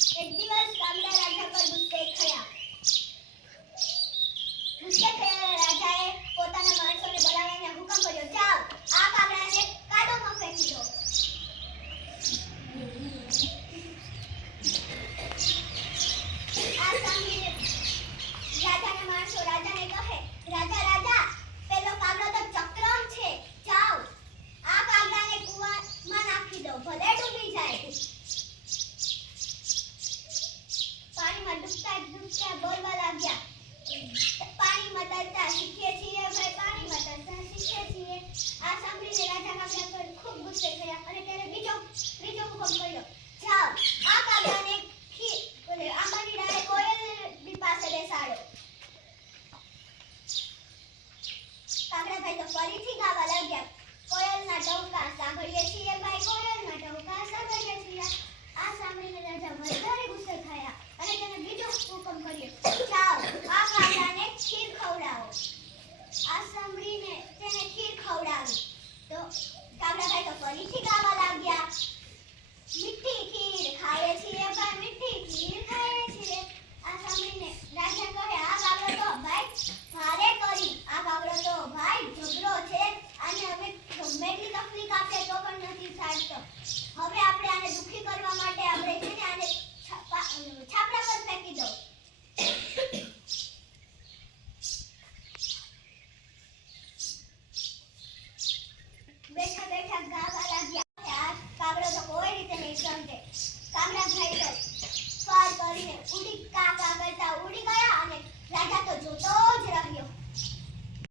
એક દિવસ કાગડા રાજા પર ગુસ્સે થયા. રાજાએ પોતાના માણસોને બોલાવીને હુકમ કર્યો, જાઓ આ કાગડાને કાદવમાં ફેંકી દો. આ સાંભળીને રાજાના માણસો રાજાને કહે, રાજા રાજા, પેલો કાગડો તો ચક્રમ છે, જાઓ આ કાગડાને કૂવામાં નાખી દો, ભલે ડૂબી જાય. પાણીમાં ડૂબતા બોલવા લાગ્યા, પાણીમાં તરતા શીખીએ છીએ ભાઈ, પાણીમાં તરતા શીખીએ છીએ. આ સાંભળીને રાજા કાગડા પર ખૂબ ગુસ્સે થયા અને તેને બીજો હુકમ કર્યો, જાઓ આ કાગડાને આંબાની ડાળે કોયલની પાસે બેસાડો. કાગડાભાઈ તો ફરીથી ગાવા લાગ્યા, કોયલના ટહુકા સાંભળીએ છીએ ભાઈ, કોયલના ટહુકા સાંભળીએ છીએ. આ સાંભળીને રાજા વધારે ગુસ્સે થયા અને તેને બીજો હુકમ કર્યો, જાઓ આ કાગડાને ખીર ખવડાવો. આ સાંભળીને તેને ખીર ખવડાવી તો કાગડાભાઈ તો ફરીથી ગાવા લાગ્યા, મીઠી ખીર ખાઈએ છીએ ભાઈ, મીઠી ખીર ખાઈએ છીએ. આ સાંભળીને રાજા કહે, આ કાગડો તો ભાઈ ભારે કરી, આ કાગડો તો ભાઈ જબરો છે, આને અમે ગમે એટલી તકલીફ આપે તો પણ નથી છાડતો. હવે આપણે આને દુખી કરવા માટે